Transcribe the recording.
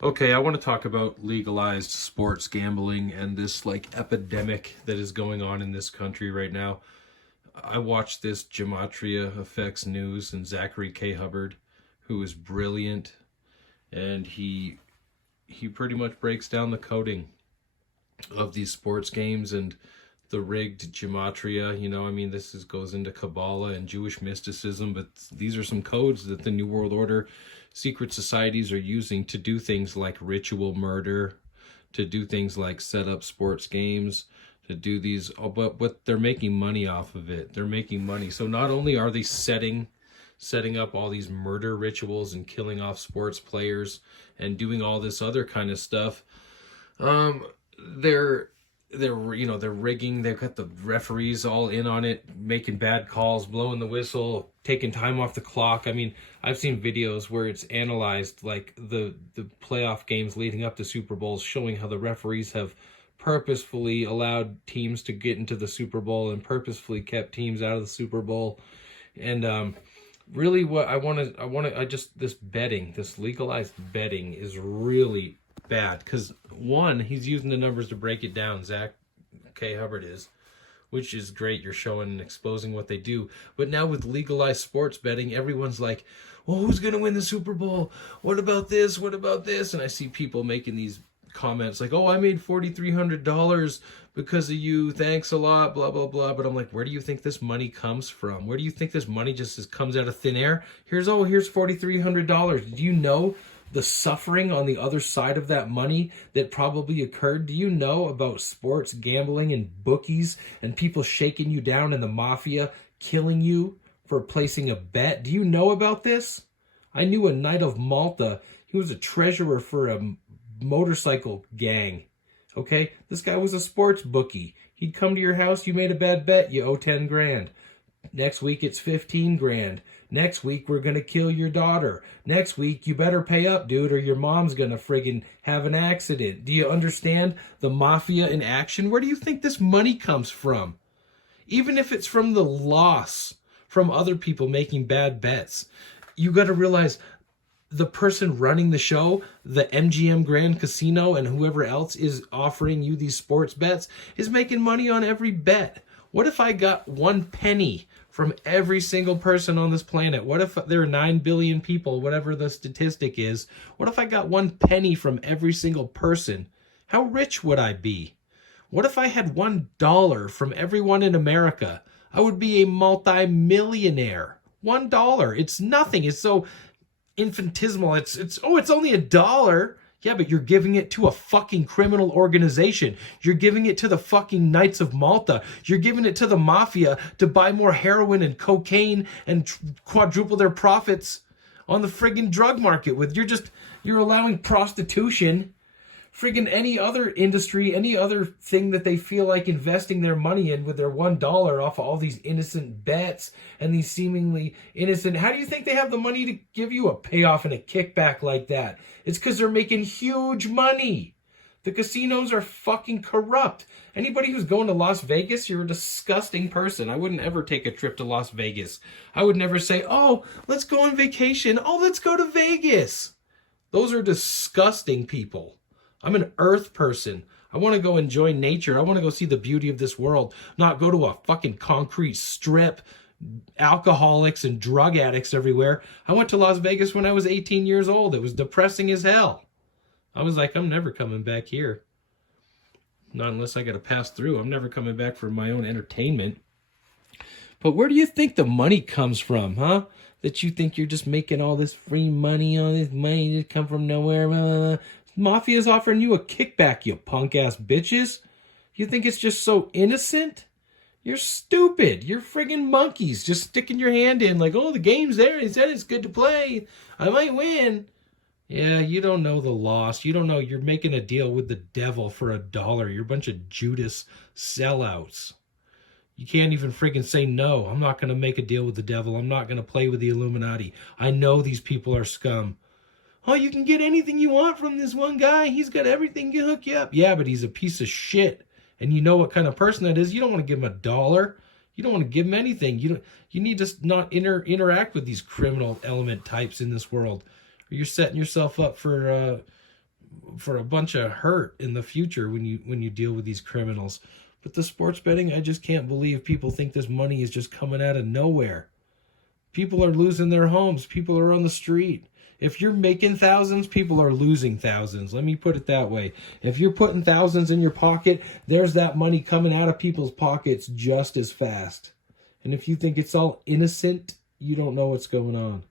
Okay, I want to talk about legalized sports gambling and this epidemic that is going on in this country right now. I watched this Gematria Effects News and Zachary K. Hubbard, who is brilliant, and he pretty much breaks down the coding of these sports games and the rigged gematria. This goes into Kabbalah and Jewish mysticism, but these are some codes that the New World Order secret societies are using to do things like ritual murder, to do things like set up sports games, to do these, but they're making money off of it. They're making money. So not only are they setting up all these murder rituals and killing off sports players and doing all this other kind of stuff, they're they're rigging. They've got the referees all in on it, making bad calls, blowing the whistle, taking time off the clock. I've seen videos where it's analyzed, like the playoff games leading up to Super Bowls, showing how the referees have purposefully allowed teams to get into the Super Bowl and purposefully kept teams out of the Super Bowl. And really, what this betting, this legalized betting, is really bad, because one, he's using the numbers to break it down. Zach K. Hubbard is, which is great. You're showing and exposing what they do. But now with legalized sports betting, everyone's like, well, who's going to win the Super Bowl? What about this? What about this? And I see people making these comments like, oh, I made $4,300 because of you. Thanks a lot, blah, blah, blah. But I'm like, where do you think this money comes from? Where do you think this money comes out of thin air? Here's $4,300. Do you know the suffering on the other side of that money that probably occurred? Do you know about sports gambling and bookies and people shaking you down and the mafia killing you for placing a bet? Do you know about this? I knew a Knight of Malta. He was a treasurer for a motorcycle gang. Okay? This guy was a sports bookie. He'd come to your house, you made a bad bet, you owe 10 grand. Next week it's 15 grand. Next week we're going to kill your daughter. Next week you better pay up, dude, or your mom's going to friggin' have an accident. Do you understand the mafia in action? Where do you think this money comes from? Even if it's from the loss from other people making bad bets, you got to realize the person running the show, the MGM Grand Casino, and whoever else is offering you these sports bets is making money on every bet. What if I got 1 penny from every single person on this planet? What if there are 9 billion people, whatever the statistic is? What if I got 1 penny from every single person? How rich would I be? What if I had $1 from everyone in America? I would be a multi-millionaire. $1. It's nothing. It's so infinitesimal. It's only $1. Yeah, but you're giving it to a fucking criminal organization. You're giving it to the fucking Knights of Malta. You're giving it to the mafia to buy more heroin and cocaine and quadruple their profits on the friggin' drug market. You're allowing prostitution, friggin' any other industry, any other thing that they feel like investing their money in with their $1 off of all these innocent bets and these seemingly innocent. How do you think they have the money to give you a payoff and a kickback like that? It's because they're making huge money. The casinos are fucking corrupt. Anybody who's going to Las Vegas, you're a disgusting person. I wouldn't ever take a trip to Las Vegas. I would never say, oh, let's go on vacation. Oh, let's go to Vegas. Those are disgusting people. I'm an earth person. I want to go enjoy nature. I want to go see the beauty of this world, not go to a fucking concrete strip, alcoholics and drug addicts everywhere. I went to Las Vegas when I was 18 years old. It was depressing as hell. I was like, I'm never coming back here. Not unless I got to pass through. I'm never coming back for my own entertainment. But where do you think the money comes from, huh? That you think you're just making all this free money, all this money that come from nowhere. Mafia's offering you a kickback, you punk-ass bitches. You think it's just so innocent? You're stupid. You're friggin' monkeys just sticking your hand in like, oh, the game's there. He said it's good to play. I might win. Yeah, you don't know the loss. You don't know. You're making a deal with the devil for $1. You're a bunch of Judas sellouts. You can't even friggin' say no. I'm not going to make a deal with the devil. I'm not going to play with the Illuminati. I know these people are scum. Oh, you can get anything you want from this one guy. He's got everything to hook you up. Yeah, but he's a piece of shit. And you know what kind of person that is. You don't want to give him $1. You don't want to give him anything. You need to not interact with these criminal element types in this world. Or you're setting yourself up for for a bunch of hurt in the future when you deal with these criminals. But the sports betting, I just can't believe people think this money is just coming out of nowhere. People are losing their homes. People are on the street. If you're making thousands, people are losing thousands. Let me put it that way. If you're putting thousands in your pocket, there's that money coming out of people's pockets just as fast. And if you think it's all innocent, you don't know what's going on.